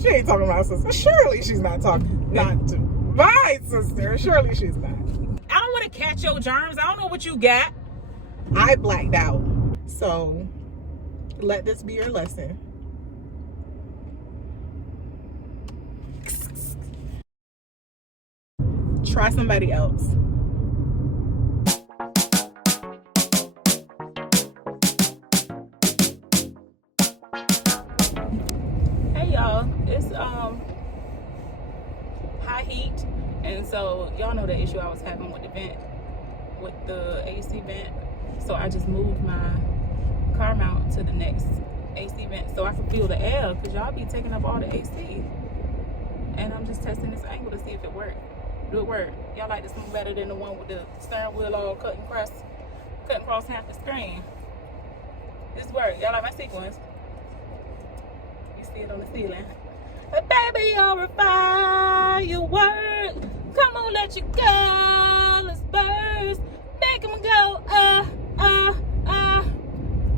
She ain't talking about sister. Surely she's not talking. Not to my sister. Surely she's not. I don't want to catch your germs. I don't know what you got. I blacked out. So let this be your lesson. Try somebody else. Hey y'all, it's high heat, and so y'all know the issue I was having with the vent, with the AC vent. So I just moved my car mount to the next AC vent so I can feel the air, because y'all be taking up all the AC. And I'm just testing this angle to see if it works. Do it work? Y'all like this one better than the one with the steering wheel all cut across half the screen? This work. Y'all like my sequence? You see it on the ceiling. But baby, you're a firework. Come on, let your colors burst. Make them go,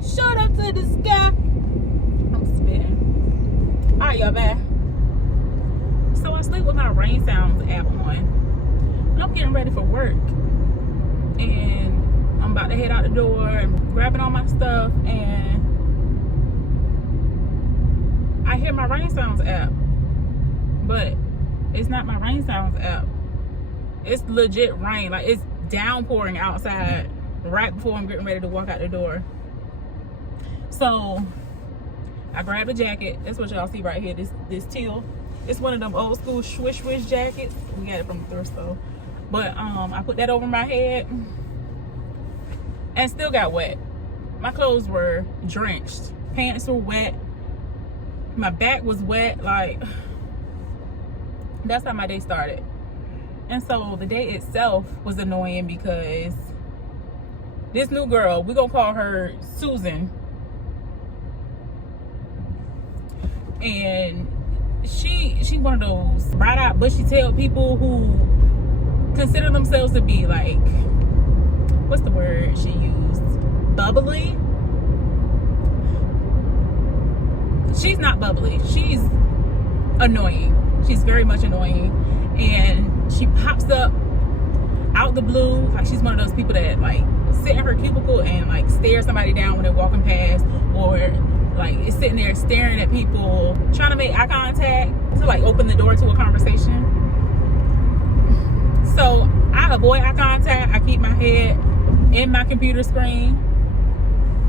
shoot up to the sky. I'm spitting. Alright, y'all back. So I sleep with my rain sounds app on. I'm getting ready for work. And I'm about to head out the door and grabbing all my stuff, and I hear my rain sounds app. But it's not my rain sounds app. It's legit rain. Like, it's downpouring outside right before I'm getting ready to walk out the door. So I grabbed a jacket. That's what y'all see right here. This teal. It's one of them old school swish jackets. We got it from the thrift store. But I put that over my head and still got wet. My clothes were drenched. Pants were wet. My back was wet. Like, that's how my day started. And so the day itself was annoying because this new girl, we're gonna call her Susan, and she one of those bright-eyed, bushy-tailed people who consider themselves to be like, what's the word she used? Bubbly? She's not bubbly. She's annoying. She's very much annoying. And she pops up out the blue. Like, she's one of those people that like sit in her cubicle and like stare somebody down when they're walking past, or like is sitting there staring at people, trying to make eye contact to like open the door to a conversation. So I avoid eye contact. I keep my head in my computer screen.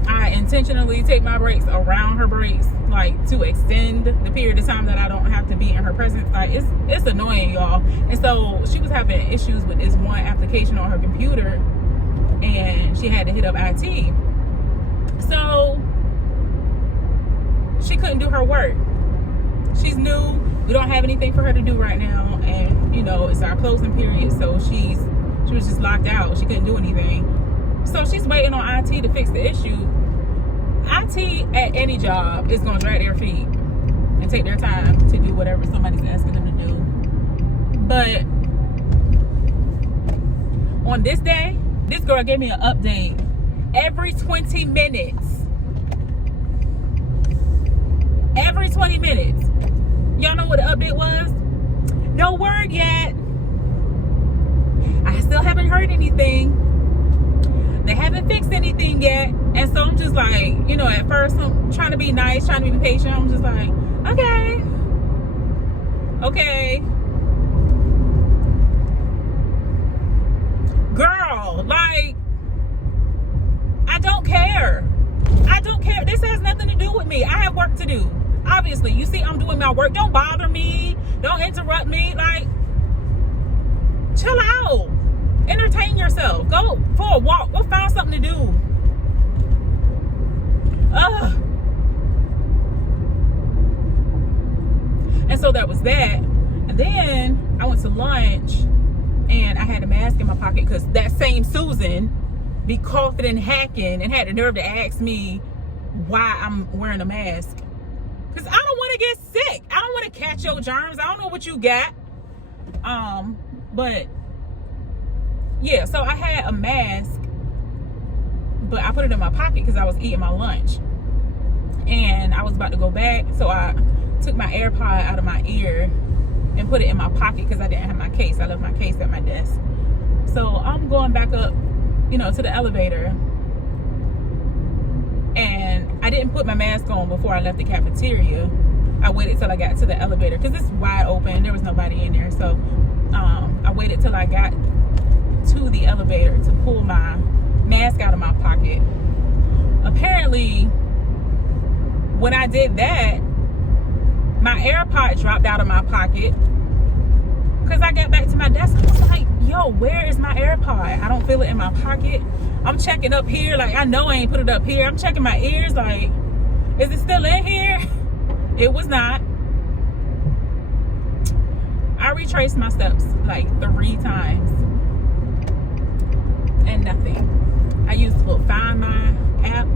I intentionally take my breaks around her breaks, like to extend the period of time that I don't have to be in her presence. Like, it's annoying, y'all. And so she was having issues with this one application on her computer, and she had to hit up IT. So she couldn't do her work. She's new. We don't have anything for her to do right now, and you know, it's our closing period, so she was just locked out. She couldn't do anything. So she's waiting on IT to fix the issue. IT at any job is going to drag their feet and take their time to do whatever somebody's asking them to do. But on this day, this girl gave me an update every 20 minutes. Every 20 minutes. Y'all know what the update was? No word yet. I still haven't heard anything. They haven't fixed anything yet. And so I'm just like, you know, at first I'm trying to be nice, trying to be patient. I'm just like, okay. Girl, like, I don't care. This has nothing to do with me. I have work to do. Obviously, you see I'm doing my work. Don't bother me. Don't interrupt me. Like, chill out. Entertain yourself. Go for a walk. Go find something to do. And so that was that. And then I went to lunch, and I had a mask in my pocket because that same Susan be coughing and hacking and had the nerve to ask me why I'm wearing a mask. Because I don't want to get sick. I don't want to catch your germs. I don't know what you got. But yeah, so I had a mask, but I put it in my pocket because I was eating my lunch. And I was about to go back. So I took my AirPod out of my ear and put it in my pocket because I didn't have my case. I left my case at my desk. So I'm going back up, you know, to the elevator. And I didn't put my mask on before I left the cafeteria. I waited till I got to the elevator because it's wide open. There was nobody in there. So I waited till I got to the elevator to pull my mask out of my pocket. Apparently, when I did that, my AirPod dropped out of my pocket because I got back to my desk. I was like, yo, where is my AirPod? I don't feel it in my pocket. I'm checking up here. Like, I know I ain't put it up here. I'm checking my ears. Like, is it still in here? It was not. I retraced my steps like 3 times and nothing. I used to Find My app.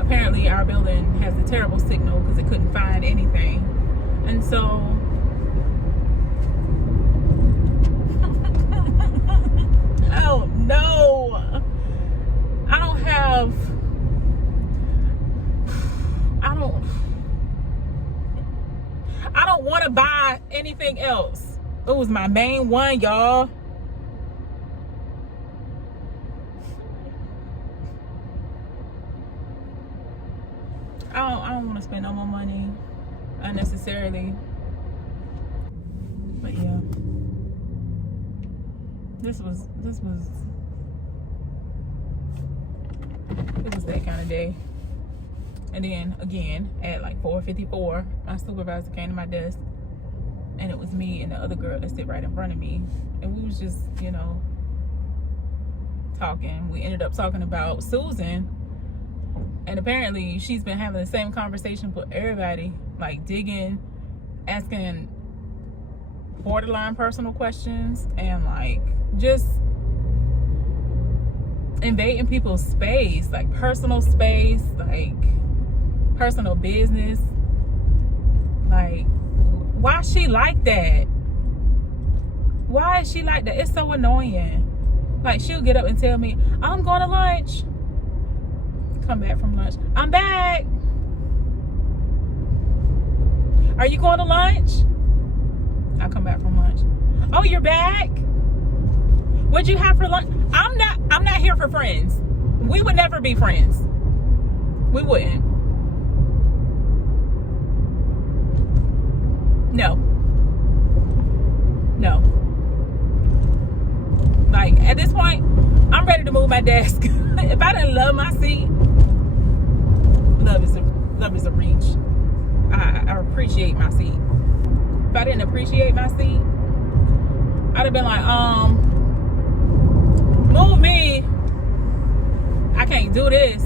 Apparently our building has a terrible signal because it couldn't find anything. And so oh no, I don't want to buy anything else. It was my main one, y'all. I don't want to spend no more money unnecessarily. But yeah, it was that kind of day. And then again at like 4:54, my supervisor came to my desk, and it was me and the other girl that sit right in front of me, and we was just, you know, talking. We ended up talking about Susan, and apparently she's been having the same conversation with everybody, like digging, asking borderline personal questions, and like just invading people's space, like personal space, like personal business. Like, why is she like that? Why is she like that? It's so annoying. Like, she'll get up and tell me, I'm going to lunch. Come back from lunch. I'm back. Are you going to lunch? I'll come back from lunch. Oh, you're back? What'd you have for lunch? I'm not here for friends. We would never be friends. We wouldn't. No. Like, at this point, I'm ready to move my desk. If I didn't love my seat, love is a reach. I appreciate my seat. If I didn't appreciate my seat, I'd have been like, move me. I can't do this.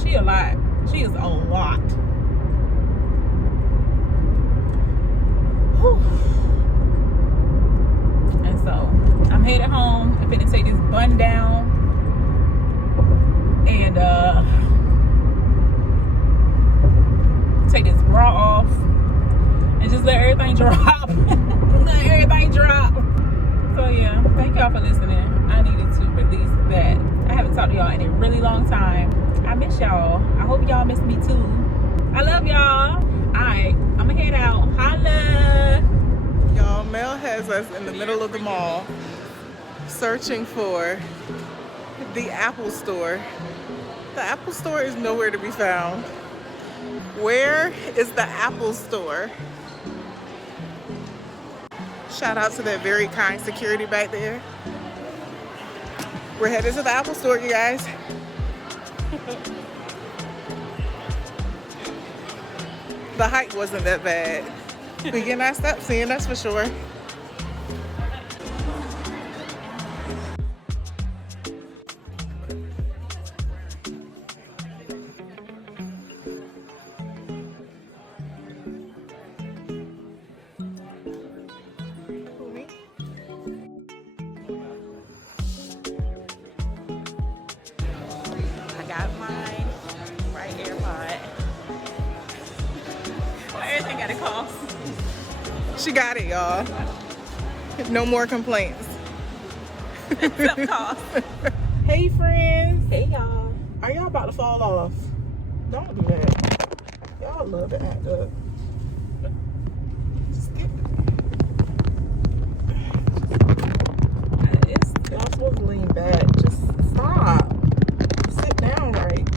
She a lot. She is a lot. Whew. And so I'm headed home. I'm finna take this bun down and take this bra off and just let everything drop. Let everything drop. So yeah, thank y'all for listening. I needed to release that. I haven't talked to y'all in a really long time. I miss y'all. I hope y'all miss me too. I love y'all. Alright, I'm gonna head out. Holla! Y'all, Mel has us in the middle of the mall searching for the Apple Store. The Apple Store is nowhere to be found. Where is the Apple Store? Shout out to that very kind security back there. We're headed to the Apple Store, you guys. The hike wasn't that bad. We getting our steps in, that's for sure. I got my right AirPod. Everything got a cost. She got it, y'all. No more complaints. Except cost. Hey, friends. Hey, y'all. Are y'all about to fall off? Don't do that. Y'all Y'all love to act up. Y'all supposed to lean back. Just stop. Sit down right.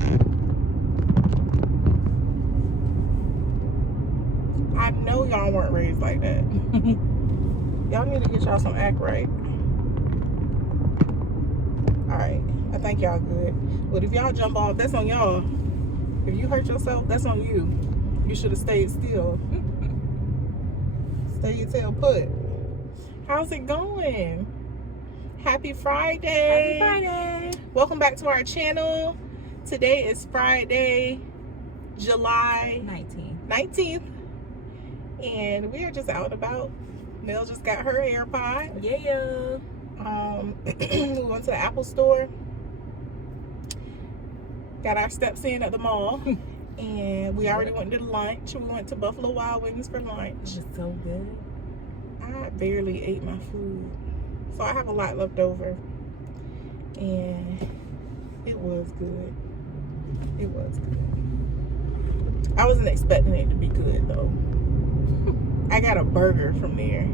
I know y'all weren't raised like that. Y'all need to get y'all some act right. Alright. I think y'all good. But if y'all jump off, that's on y'all. If you hurt yourself, that's on you. You should have stayed still. Stay your tail put. How's it going? Happy Friday. Happy Friday. Welcome back to our channel. Today is Friday, July 19th. And we are just out and about. Mel just got her AirPod. Yeah. We went to the Apple store. Got our steps in at the mall. And we already went to lunch. We went to Buffalo Wild Wings for lunch. It was so good. I barely ate my food. So I have a lot left over. And it was good. It was good. I wasn't expecting it to be good though. I got a burger from there,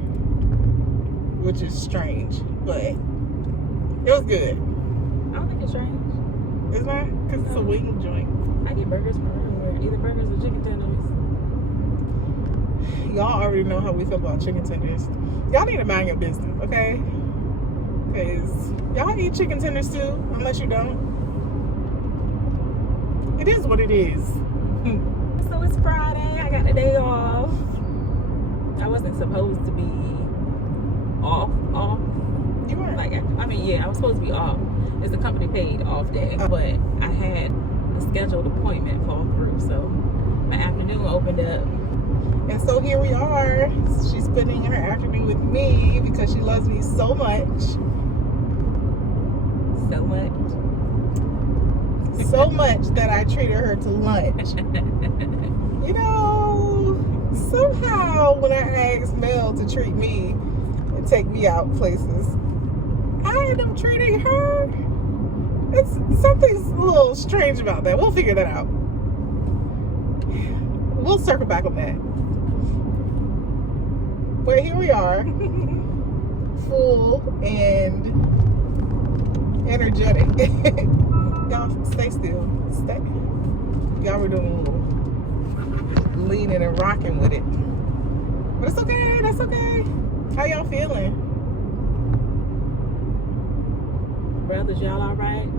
which is strange, but it was good. I don't think it's strange. It's not? Because it's a wing joint. I get burgers from everywhere. Either burgers or chicken tenders. Y'all already know how we feel about chicken tenders. Y'all need to mind your business, okay? Because y'all eat chicken tenders too, unless you don't. It is what it is. So it's Friday. I got the day off. I wasn't supposed to be off. You weren't. Like, I mean, yeah, I was supposed to be off. It's a company paid off day, but I had a scheduled appointment fall through, so my afternoon opened up. And so here we are. She's spending her afternoon with me because she loves me so much. So much. So much that I treated her to lunch. You know, somehow when I asked Mel to treat me and take me out places, I end up treating her. Something's a little strange about that. We'll figure that out. We'll circle back on that. But here we are, full and energetic. Y'all stay still. Stay. Y'all were doing a little leaning and rocking with it. But it's okay. That's okay. How y'all feeling? Brothers, y'all all right?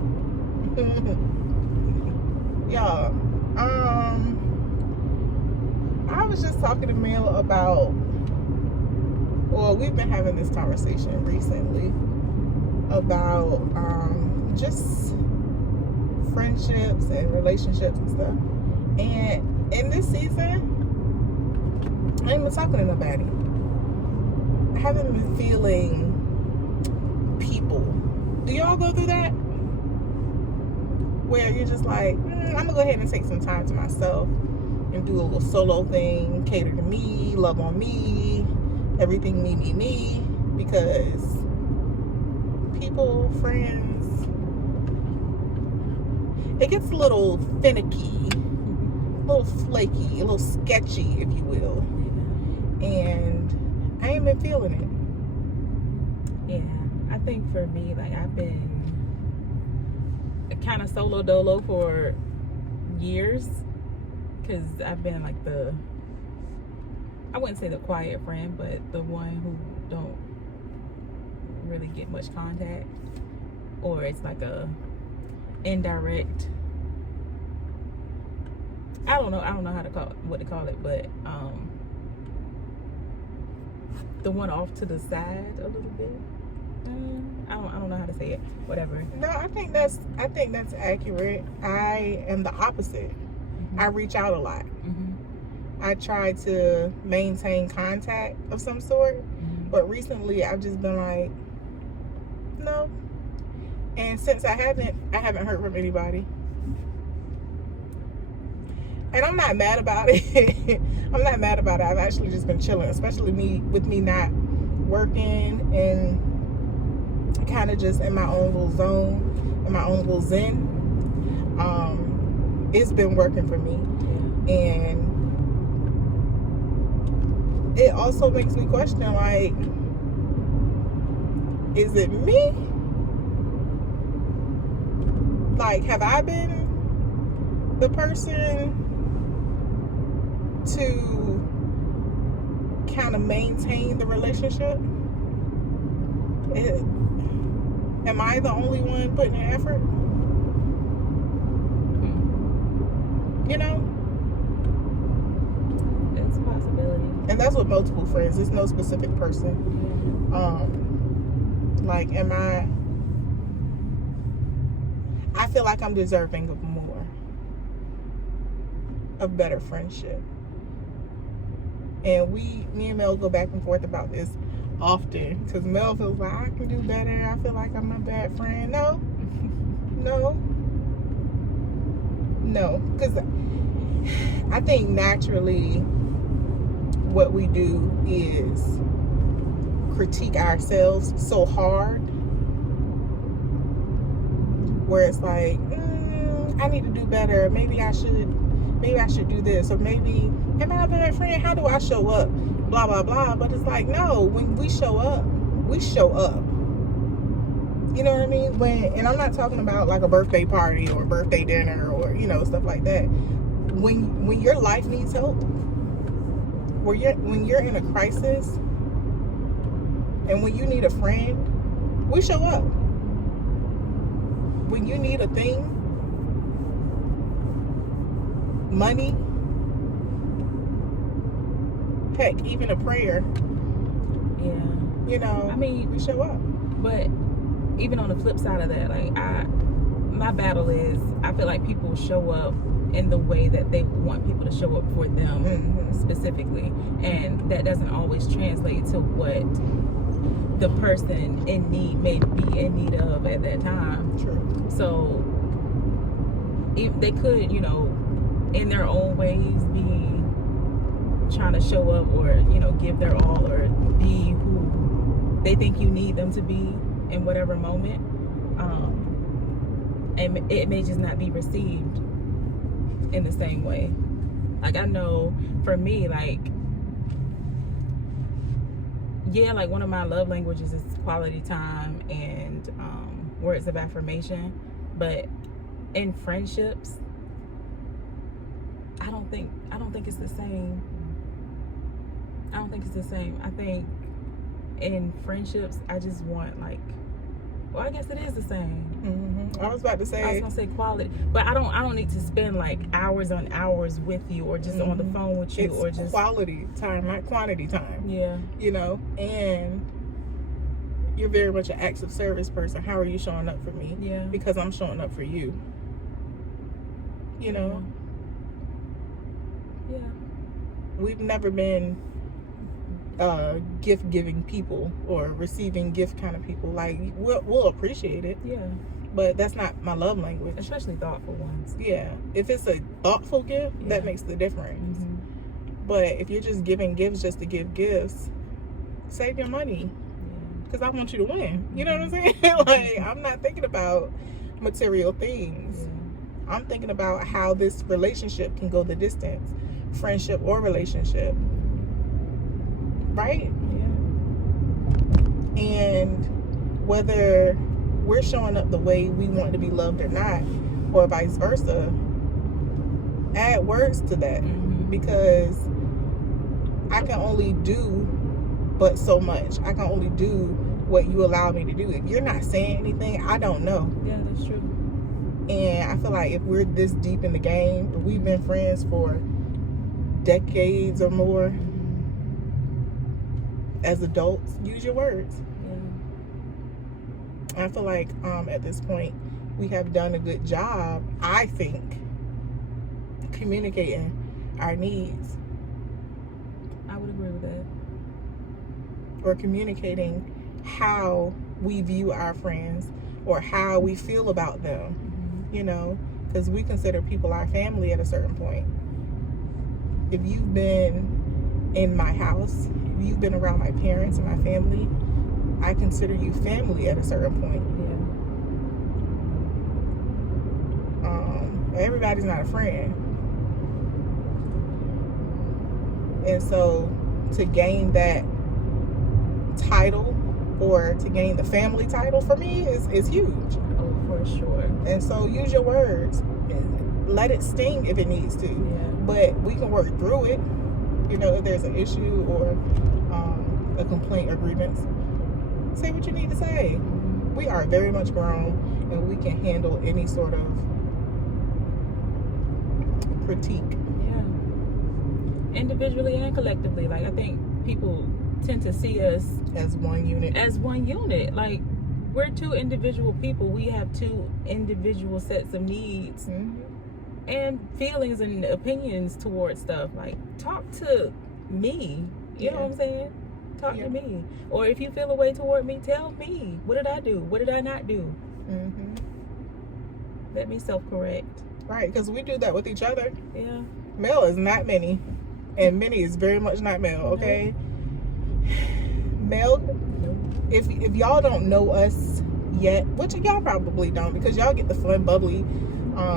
Y'all, I was just talking to Mel about, well, we've been having this conversation recently about just friendships and relationships and stuff. And in this season, I ain't been talking to nobody. I haven't been feeling people. Do y'all go through that? Where you're just like, I'm gonna go ahead and take some time to myself and do a little solo thing, cater to me, love on me, everything me, because people, friends, it gets a little finicky, a little flaky, a little sketchy, if you will. And I ain't been feeling it. Yeah, I think for me, like, I've been kind of solo dolo for years, because I've been like I wouldn't say the quiet friend, but the one who don't really get much contact, or it's like a indirect, I don't know how to call it, what to call it, but the one off to the side a little bit. I don't know how to say it. Whatever. No, I think that's accurate. I am the opposite. Mm-hmm. I reach out a lot. Mm-hmm. I try to maintain contact of some sort, Mm-hmm. but recently I've just been like, no. And since I haven't heard from anybody. And I'm not mad about it. I'm not mad about it. I've actually just been chilling, especially with me not working and kind of just in my own little zone, in my own little zen. It's been working for me. Yeah. And it also makes me question, like, is it me? Like, have I been the person to kind of maintain the relationship? Am I the only one putting in effort? You know? That's a possibility. And that's with multiple friends. It's no specific person. Like, I feel like I'm deserving of more, of better friendship. And me and Mel go back and forth about this often, because Mel feels like I can do better. I feel like I'm a bad friend. No, because I think naturally what we do is critique ourselves so hard, where it's like, I need to do better. Maybe I should do this, or maybe, am I a bad friend? How do I show up? Blah blah blah. But it's like, no, when we show up, we show up. You know what I mean? And I'm not talking about like a birthday party or birthday dinner or, you know, stuff like that. When your life needs help, when you're in a crisis, and when you need a friend, we show up. When you need a thing, money, heck, even a prayer. Yeah. You know, I mean, we show up. But even on the flip side of that, like, my battle is, I feel like people show up in the way that they want people to show up for them, specifically, and that doesn't always translate to what the person in need may be in need of at that time. True. So if they could, you know, in their own ways be trying to show up, or, you know, give their all, or be who they think you need them to be in whatever moment, and it may just not be received in the same way. Like, I know for me, like, yeah, like, one of my love languages is quality time and words of affirmation, but in friendships, I don't think it's the same. I don't think it's the same. I think in friendships, I just want, like, well, I guess it is the same. I was about to say. I was gonna say quality, but I don't need to spend like hours on hours with you, or just on the phone with you, it's or just quality time, not quantity time. Yeah. You know, and you're very much an acts of service person. How are you showing up for me? Yeah. Because I'm showing up for you. You know. Yeah. We've never been gift giving people or receiving gift kind of people. Like, we'll appreciate it. Yeah. But that's not my love language. Especially thoughtful ones. Yeah. If it's a thoughtful gift, that makes the difference. But if you're just giving gifts just to give gifts, save your money. Because I want you to win. You know what I'm saying? Like, I'm not thinking about material things. Yeah. I'm thinking about how this relationship can go the distance. Friendship or relationship. Right? Yeah. And whether we're showing up the way we want to be loved or not, or vice versa, add words to that. Because I can only do but so much. I can only do what you allow me to do. If you're not saying anything, I don't know. Yeah, that's true. And I feel like if we're this deep in the game, if we've been friends for decades or more, as adults, use your words. Yeah. I feel like at this point we have done a good job, I think, communicating our needs. I would agree with that. Or communicating how we view our friends or how we feel about them. You know, because we consider people our family at a certain point. If you've been in my house, if you've been around my parents and my family, I consider you family at a certain point. Yeah. Everybody's not a friend. And so to gain that title or to gain the family title for me is huge. Oh, for sure. And so use your words. Let it sting if it needs to. Yeah. But we can work through it. You know, if there's an issue or a complaint or grievance, say what you need to say. We are very much grown, and we can handle any sort of critique. Yeah. Individually and collectively. Like, I think people tend to see us As one unit. Like, we're two individual people. We have two individual sets of needs and feelings and opinions towards stuff. Like, talk to me. You know what I'm saying? Talk to me. Or if you feel a way toward me, tell me. What did I do? What did I not do? Let me self-correct. Right, because we do that with each other. Yeah. Mel is not Minnie, and Minnie is very much not Mel, okay? Mel, if y'all don't know us yet, which y'all probably don't, because y'all get the fun, bubbly,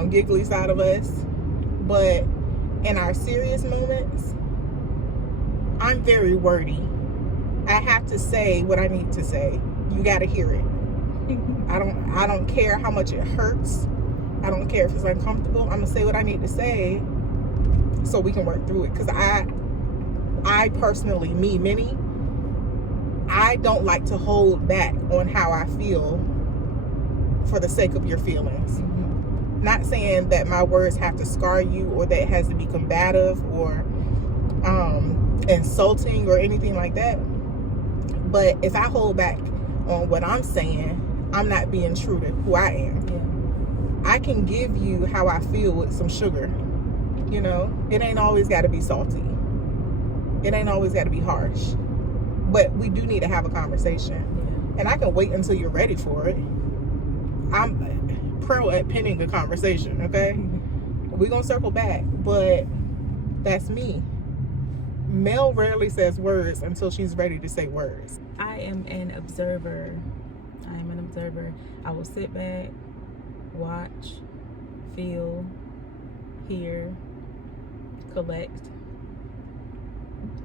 giggly side of us, but in our serious moments, I'm very wordy. I have to say what I need to say. You got to hear it. I don't care how much it hurts. I don't care if it's uncomfortable. I'm gonna say what I need to say so we can work through it. Because I personally, Minnie, I don't like to hold back on how I feel for the sake of your feelings. Not saying that my words have to scar you or that it has to be combative or insulting or anything like that. But if I hold back on what I'm saying, I'm not being true to who I am. I can give you how I feel with some sugar. You know, it ain't always got to be salty. It ain't always got to be harsh. But we do need to have a conversation. And I can wait until you're ready for it. I'm pro at pinning the conversation, okay? We're going to circle back, but that's me. Mel rarely says words until she's ready to say words. I am an observer. I will sit back, watch, feel, hear, collect,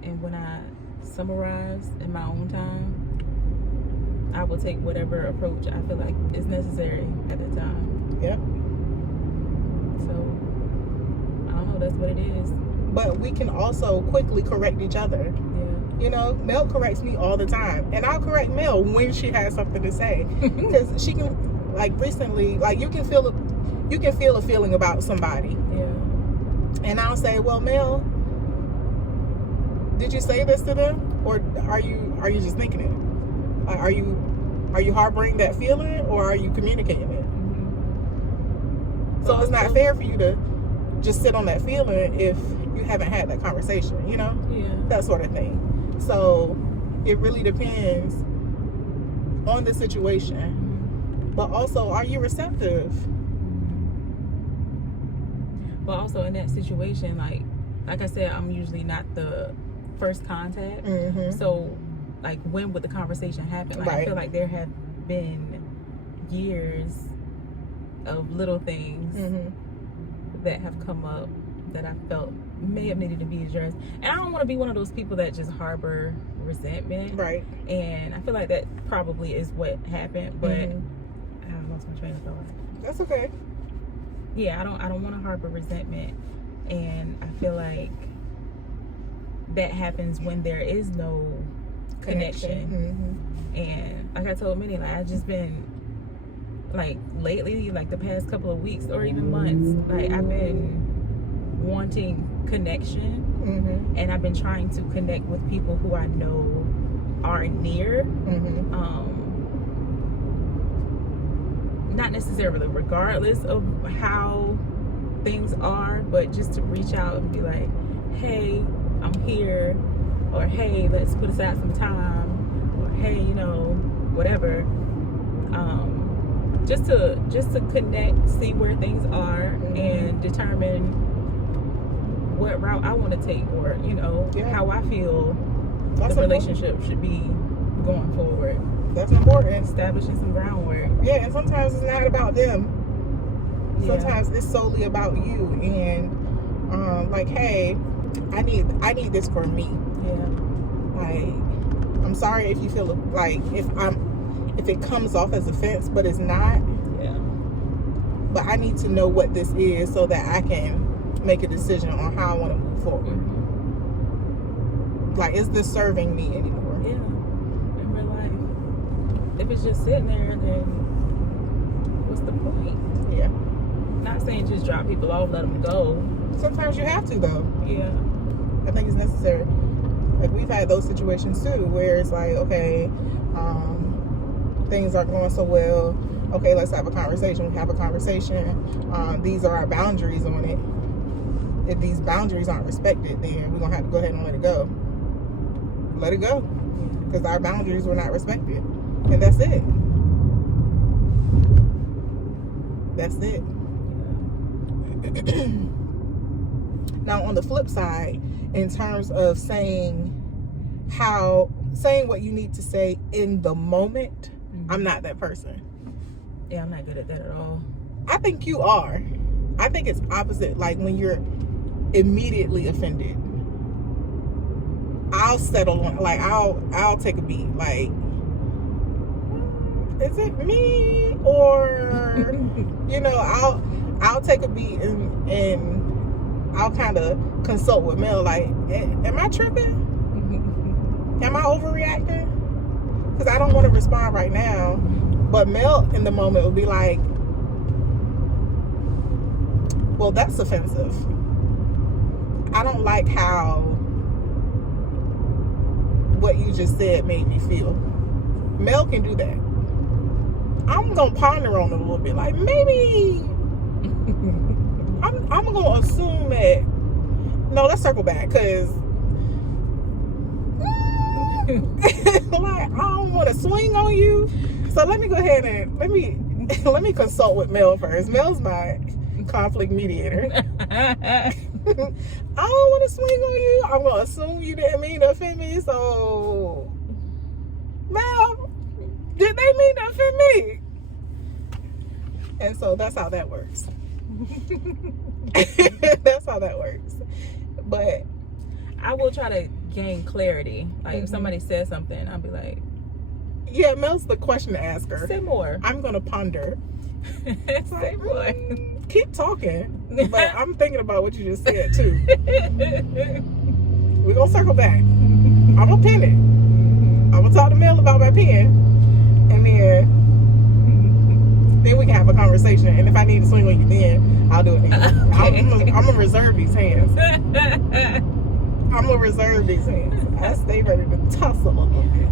and when I summarize in my own time, I will take whatever approach I feel like is necessary at the time. Yep. So, I don't know, that's what it is. But we can also quickly correct each other. You know, Mel corrects me all the time, and I'll correct Mel when she has something to say, because she can, like recently, like you can feel a feeling about somebody, and I'll say, well, Mel, did you say this to them, or are you just thinking it? Are you harboring that feeling, or are you communicating it? So it's not fair for you to just sit on that feeling if you haven't had that conversation, you know? That sort of thing. So it really depends on the situation. But also, are you receptive? But also in that situation, like I said, I'm usually not the first contact. So like, when would the conversation happen? Like, I feel like there have been years of little things that have come up that I felt may have needed to be addressed. And I don't want to be one of those people that just harbor resentment. Right. And I feel like that probably is what happened, but I lost my train of thought. That's okay. Yeah, I don't want to harbor resentment, and I feel like that happens when there is no connection. And like I told Minnie, like, I've just been, like, lately, like the past couple of weeks or even months, like, I've been wanting connection, and I've been trying to connect with people who I know are near, not necessarily regardless of how things are, but just to reach out and be like, hey, I'm here, or hey, let's put aside some time, or hey, you know, whatever, just to connect, see where things are, and determine what route I want to take, or, you know, how I feel the relationship should be going forward. That's important. Establishing some groundwork. Yeah, and sometimes it's not about them. Sometimes it's solely about you, and like, hey, I need this for me. Like, I'm sorry if you feel like if it comes off as offense, but it's not. Yeah. But I need to know what this is so that I can make a decision on how I want to move forward. Mm-hmm. Like, is this serving me anymore? Yeah. In real life. If it's just sitting there, then what's the point? Yeah. Not saying just drop people off, let them go. Sometimes you have to, though. Yeah. I think it's necessary. Like, we've had those situations too, where it's like, okay, things aren't going so well. Okay, let's have a conversation. We have a conversation. These are our boundaries on it. If these boundaries aren't respected, then we're gonna have to go ahead and let it go. Let it go, because our boundaries were not respected, and that's it. That's it. Now, on the flip side, in terms of saying what you need to say in the moment, I'm not that person. Yeah, I'm not good at that at all. I think you are. I think it's opposite. Like, when you're immediately offended, I'll settle on, like, I'll take a beat. Like, is it me? Or, you know, I'll take a beat and I'll kind of consult with Mel, like, am I tripping? Am I overreacting? Because I don't want to respond right now. But Mel in the moment will be like, well, that's offensive. I don't like how what you just said made me feel. Mel can do that. I'm going to ponder on it a little bit. Like, maybe I'm going to assume that. No, let's circle back, because like, I don't want to swing on you. So let me go ahead and let me consult with Mel first. Mel's my conflict mediator. I don't want to swing on you. I'm going to assume you didn't mean to offend me. So, Mel, did they mean to offend me? And so that's how that works. That's how that works. But I will try to gain clarity. Like, if somebody says something, I'll be like, yeah, Mel's the question asker. say more. I'm going to ponder. Say more. Keep talking. But I'm thinking about what you just said, too. We're going to circle back. I'm going to pin it. I'm going to talk to Mel about my pen. And then we can have a conversation. And if I need to swing on you, then I'll do it then. Okay. I'm going to reserve these hands. I'm going to reserve these hands. I stay ready to tussle a little bit.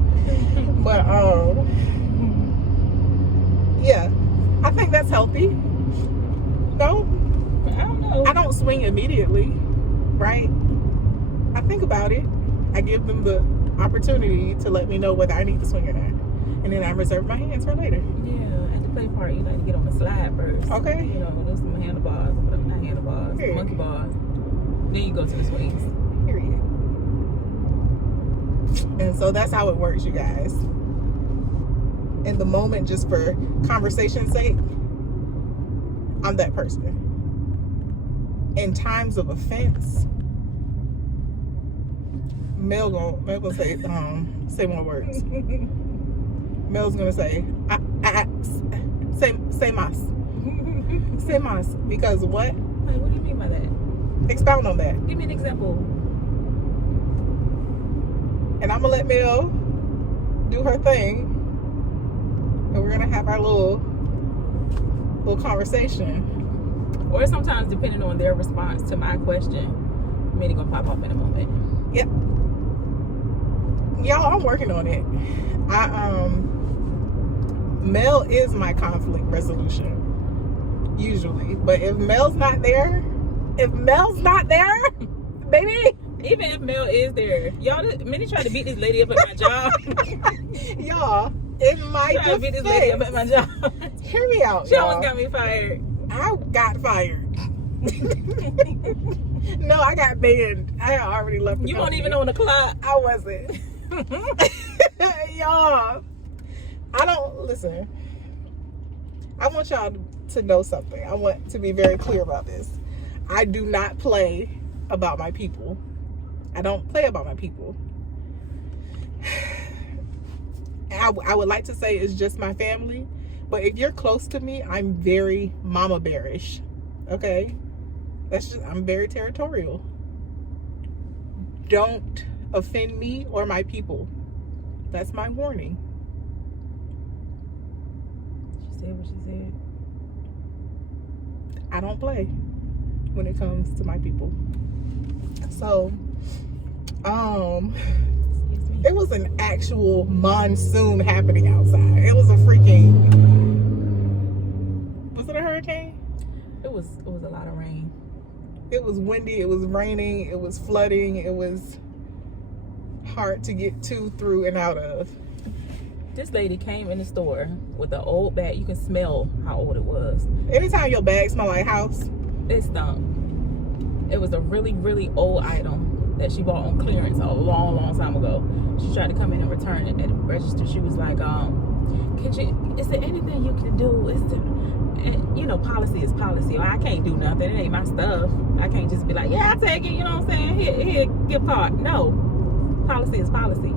But, yeah. I think that's healthy. No? I don't know. I don't swing immediately, right? I think about it. I give them the opportunity to let me know whether I need to swing or not. And then I reserve my hands for later. Yeah, at the play part, you like to get on the slide first. Okay. You know, do some handlebars, not handlebars, Period. monkey bars. Then you go to the swings. Period. And so that's how it works, you guys. In the moment, just for conversation's sake, I'm that person. In times of offense, Mel gonna say more words. Mel's gonna say say mas. Say mas. Because what? Wait, what do you mean by that? Expound on that. Give me an example. And I'm gonna let Mel do her thing. And we're gonna have our little conversation. Or sometimes, depending on their response to my question, Minnie gonna pop up in a moment. Yep. Y'all, I'm working on it. Mel is my conflict resolution, usually. But if Mel's not there, baby. Even if Mel is there, y'all, Minnie tried to beat this lady up at my job. Y'all, in my Tried to beat this lady up at my job. hear me out, She y'all. almost got me fired. I got fired. No, I got banned. I had already left the You weren't company. even on the clock. I wasn't. Y'all, I don't listen. I want y'all to know something. I want to be very clear about this. I do not play about my people. I don't play about my people. I would like to say it's just my family, but if you're close to me, I'm very mama bearish. Okay? I'm very territorial. Don't offend me or my people. That's my warning. She said what she said. I don't play when it comes to my people. So, it was an actual monsoon happening outside. It was a freaking... Was it a hurricane? It was a lot of rain. It was windy, it was raining, it was flooding, it was hard to get to, through, and out of. This lady came in the store with an old bag. You can smell how old it was. Anytime your bag smell like house, it stunk. It was a really, really old item that she bought on clearance a long, long time ago. She tried to come in and return it at the register. She was like, is there anything you can do? And, you know, policy is policy. Or I can't do nothing. It ain't my stuff. I can't just be like, yeah, I'll take it. You know what I'm saying? Here, gift card. No. Policy is policy.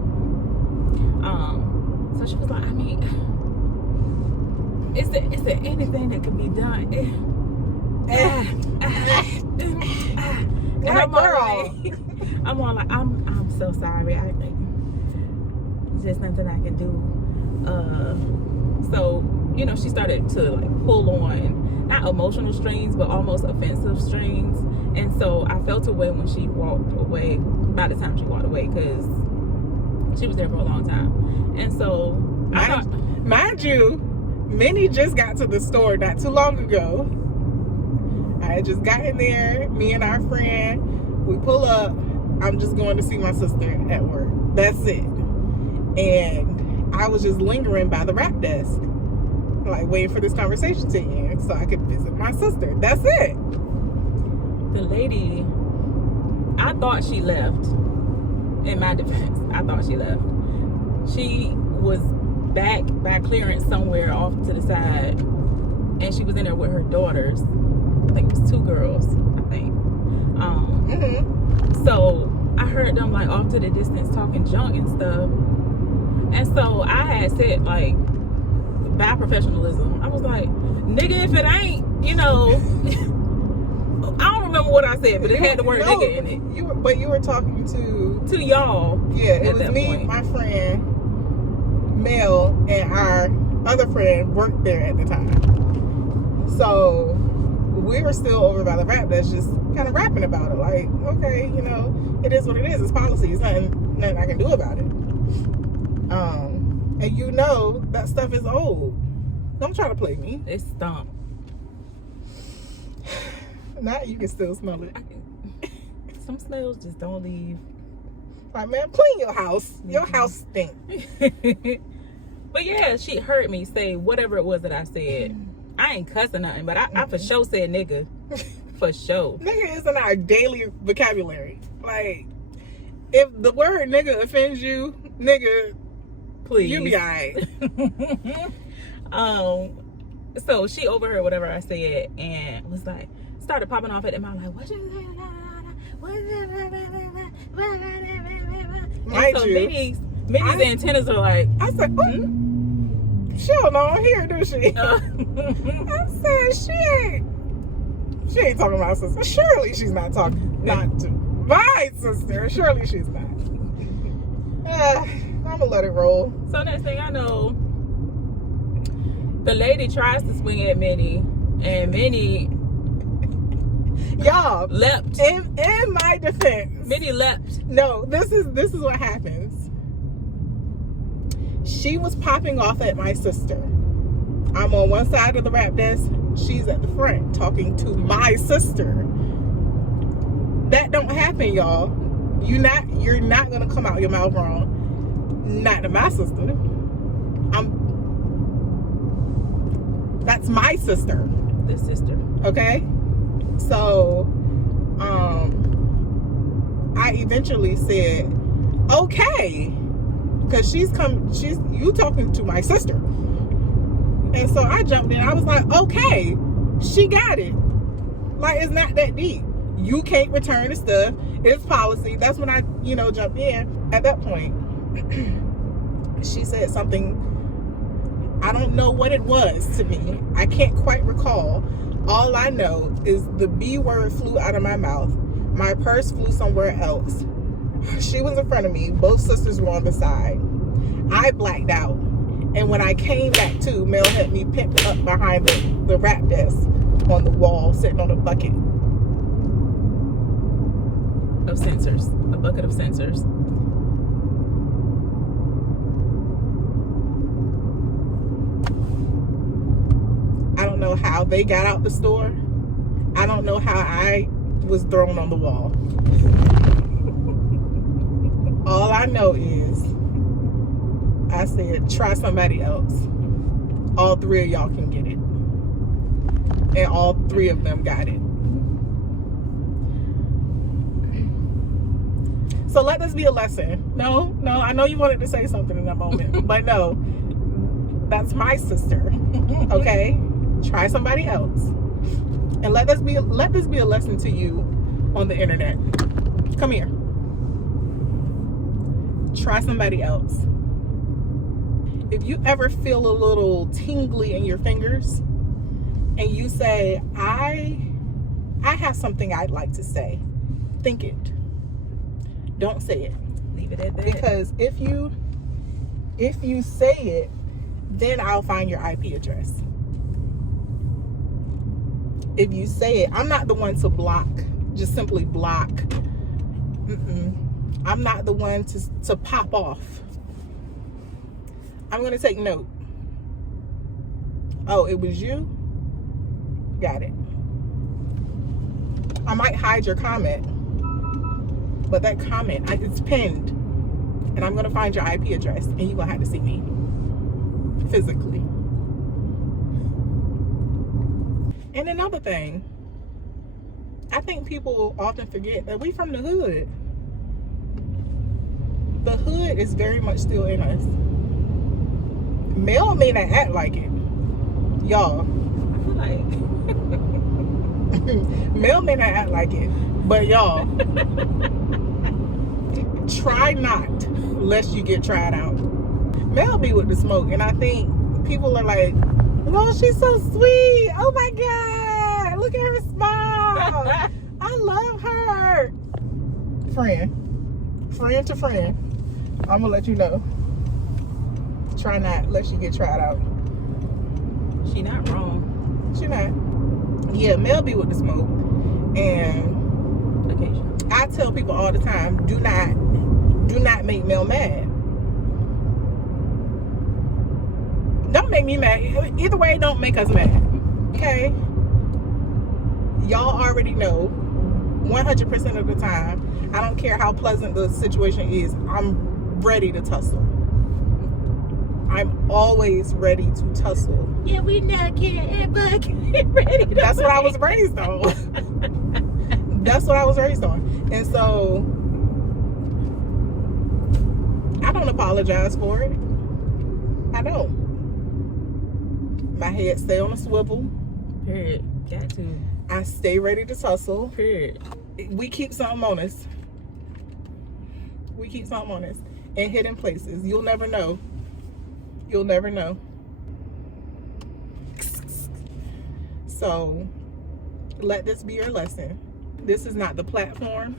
So she was like, I mean, is there anything that can be done? And I'm all like, I'm so sorry. I think there's nothing I can do. So, you know, she started to like pull on not emotional strings, but almost offensive strings. And so I felt away when she walked away. By the time she walked away, because she was there for a long time. And so mind you, Minnie just got to the store not too long ago. I had just gotten there. Me and our friend, we pull up. I'm just going to see my sister at work. That's it. And I was just lingering by the rap desk, like waiting for this conversation to end so I could visit my sister. That's it. The lady, I thought she left. In my defense, I thought she left. She was back by clearance somewhere off to the side, and she was in there with her daughters. I think it was 2 girls, I think. So I heard them like off to the distance talking junk and stuff. And so I had said, like, by professionalism, I was like, nigga, if it ain't, you know, I don't remember what I said, but it had the word nigga in it. But you were talking to y'all. Yeah, it was me, my friend, Mel, and our other friend worked there at the time. So we were still over by the rap that's just kind of rapping about it. Like, okay, you know, it is what it is. It's policy. It's nothing I can do about it. And you know that stuff is old. Don't try to play me. It stunk. Now you can still smell it. Some smells just don't leave. Like, man, clean your house. Your house stink. But yeah, she heard me say whatever it was that I said. I ain't cussing nothing, but I for sure said nigga. For sure. Nigga is in our daily vocabulary. Like, if the word nigga offends you, nigga, please, you be alright. So she overheard whatever I said and was like, started popping off at the mouth like, what you say? Mind so you, Minnie's antennas are like, I said, she don't know here, do she? I said, she ain't talking about sister. Surely she's not talking, not to my sister. Surely she's not. I'm gonna let it roll. So next thing I know, the lady tries to swing at Minnie, and Minnie, y'all, leapt. In my defense, Minnie leapt. No, this is what happens. She was popping off at my sister. I'm on one side of the rap desk. She's at the front talking to my sister. That don't happen, y'all. You're not gonna come out your mouth wrong. Not to my sister. That's my sister. The sister. Okay? So, I eventually said, okay. Because you talking to my sister. And so I jumped in. I was like, okay, she got it. Like, it's not that deep. You can't return the stuff. It's policy. That's when I, jumped in at that point. She said something, I don't know what it was to me. I can't quite recall. All I know is the B word flew out of my mouth. My purse flew somewhere else. She was in front of me. Both sisters were on the side. I blacked out. And when I came back to, Mel had me pinned up behind the rap desk on the wall, sitting on a bucket of sensors. A bucket of sensors. I don't know how they got out the store. I don't know how I was thrown on the wall. All I know is I said, try somebody else. All three of y'all can get it. And all three of them got it. So let this be a lesson. No, I know you wanted to say something in that moment, but no, that's my sister. Okay? Try somebody else. And let this be a lesson to you on the internet. Come here. Try somebody else. If you ever feel a little tingly in your fingers and you say, I have something I'd like to say, think it. Don't say it. Leave it at that. Because if you say it, then I'll find your IP address. If you say it, I'm not the one to block, just simply block. I'm not the one to pop off. I'm going to take note. Oh, it was you? Got it. I might hide your comment, but that comment, it's pinned. And I'm going to find your IP address, and you're going to have to see me physically. And another thing, I think people often forget that we from the hood. The hood is very much still in us. Mel may not act like it. Y'all. I feel like Mel may not act like it. But y'all, try not lest you get tried out. Mel be with the smoke, and I think people are like, well, she's so sweet. Oh my God. Look at her smile. I love her. Friend to friend. I'm gonna let you know. Try not lest you get tried out. she not wrong. She not. Yeah, Mel be with the smoke. And Occasionally. I tell people all the time, do not make Mel mad. Don't make me mad. Either way, don't make us mad. Okay? Y'all already know 100% of the time, I don't care how pleasant the situation is, I'm ready to tussle. I'm always ready to tussle. Yeah, we not care, but ready to That's what I was raised on. That's what I was raised on. And so I don't apologize for it. I don't. My head stay on a swivel. Period. Got to. I stay ready to tussle. Period. We keep something on us. We keep something on us in hidden places. You'll never know. You'll never know. So let this be your lesson. This is not the platform.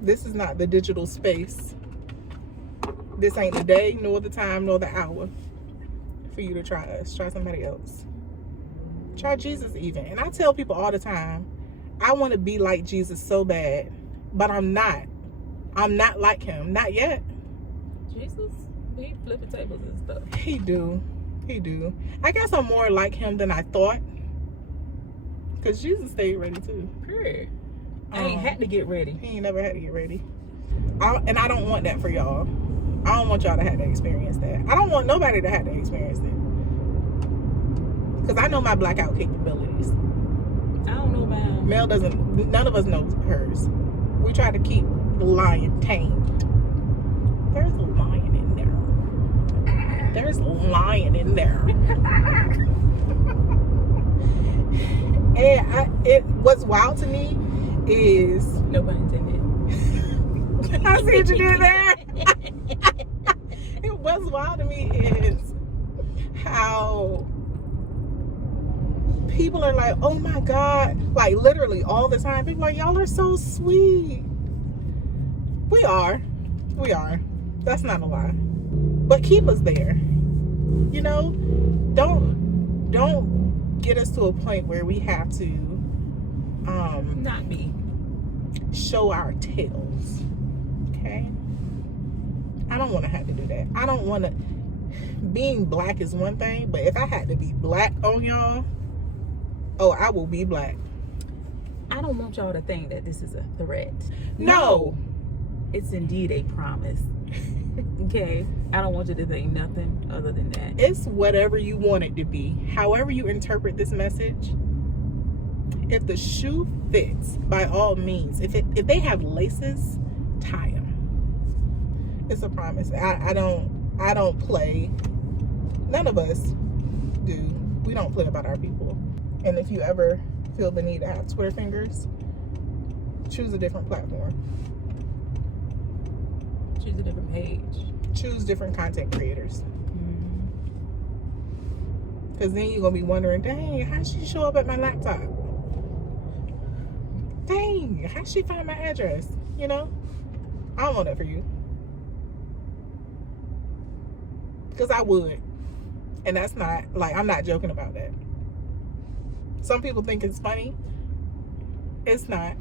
This is not the digital space. This ain't the day, nor the time, nor the hour for you to try us. Try somebody else. Try Jesus even. And I tell people all the time, I want to be like Jesus so bad, but I'm not. I'm not like him. Not yet. Jesus, he flipping tables and stuff. He do. I guess I'm more like him than I thought. Because Jesus stayed ready too. Period. I ain't had to get ready. He ain't never had to get ready. And I don't want that for y'all. I don't want y'all to have to experience that. I don't want nobody to have to experience it. Because I know my blackout capabilities. I don't know about Mel doesn't, none of us knows hers. We try to keep the lion tamed. There's a lion in there. There's a lion in there. And what's wild to me is no pun intended. I see what you did there? What's wild to me is how people are like, oh my God, like literally all the time. People are like, y'all are so sweet. We are. That's not a lie. But keep us there. You know, don't get us to a point where we have to not be show our tails. Okay? I don't want to have to do that. I don't want to. Being black is one thing, but if I had to be black on y'all, oh, I will be black. I don't want y'all to think that this is a threat. No. It's indeed a promise. Okay? I don't want you to think nothing other than that. It's whatever you want it to be. However you interpret this message, if the shoe fits, by all means. If they have laces, tie them. It's a promise. I don't play. None of us do. We don't play about our people. And if you ever feel the need to have Twitter fingers, choose a different platform. Choose a different page. Choose different content creators. Because then you're going to be wondering, dang, how'd she show up at my laptop? Dang, how'd she find my address? You know? I don't want that for you. Because I would. And that's not, like, I'm not joking about that. Some people think it's funny. It's not.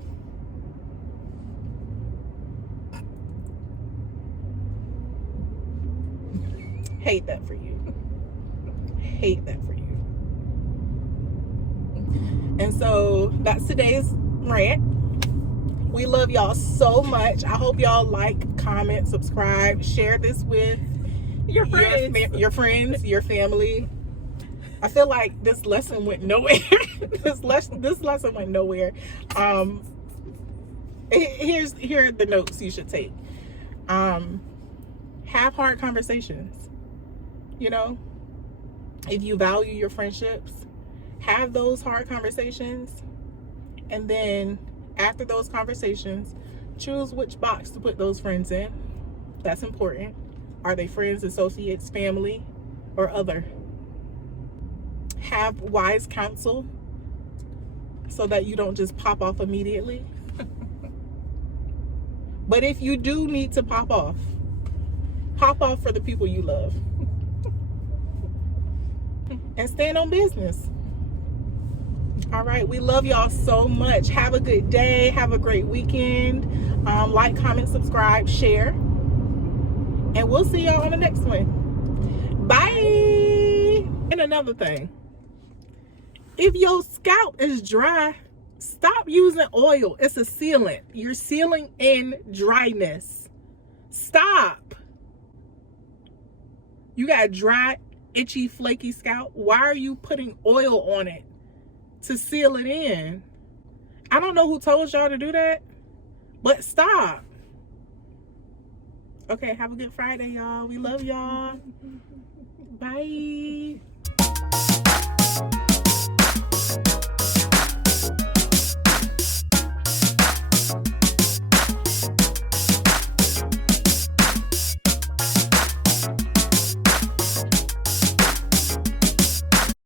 Hate that for you. Hate that for you. And so that's today's rant. We love y'all so much. I hope y'all like, comment, subscribe, share this with Your friends. your friends, your family. I feel like this lesson went nowhere. this lesson went nowhere. Here are the notes you should take. Have hard conversations. You know, if you value your friendships, have those hard conversations, and then after those conversations, choose which box to put those friends in. That's important. Are they friends, associates, family, or other? Have wise counsel so that you don't just pop off immediately. But if you do need to pop off for the people you love. And stand on business. All right, we love y'all so much. Have a good day. Have a great weekend. Like, comment, subscribe, share. And we'll see y'all on the next one. Bye. And another thing. If your scalp is dry, stop using oil. It's a sealant. You're sealing in dryness. Stop. You got dry, itchy, flaky scalp. Why are you putting oil on it to seal it in? I don't know who told y'all to do that, but stop. Okay, have a good Friday, y'all. We love y'all. Bye.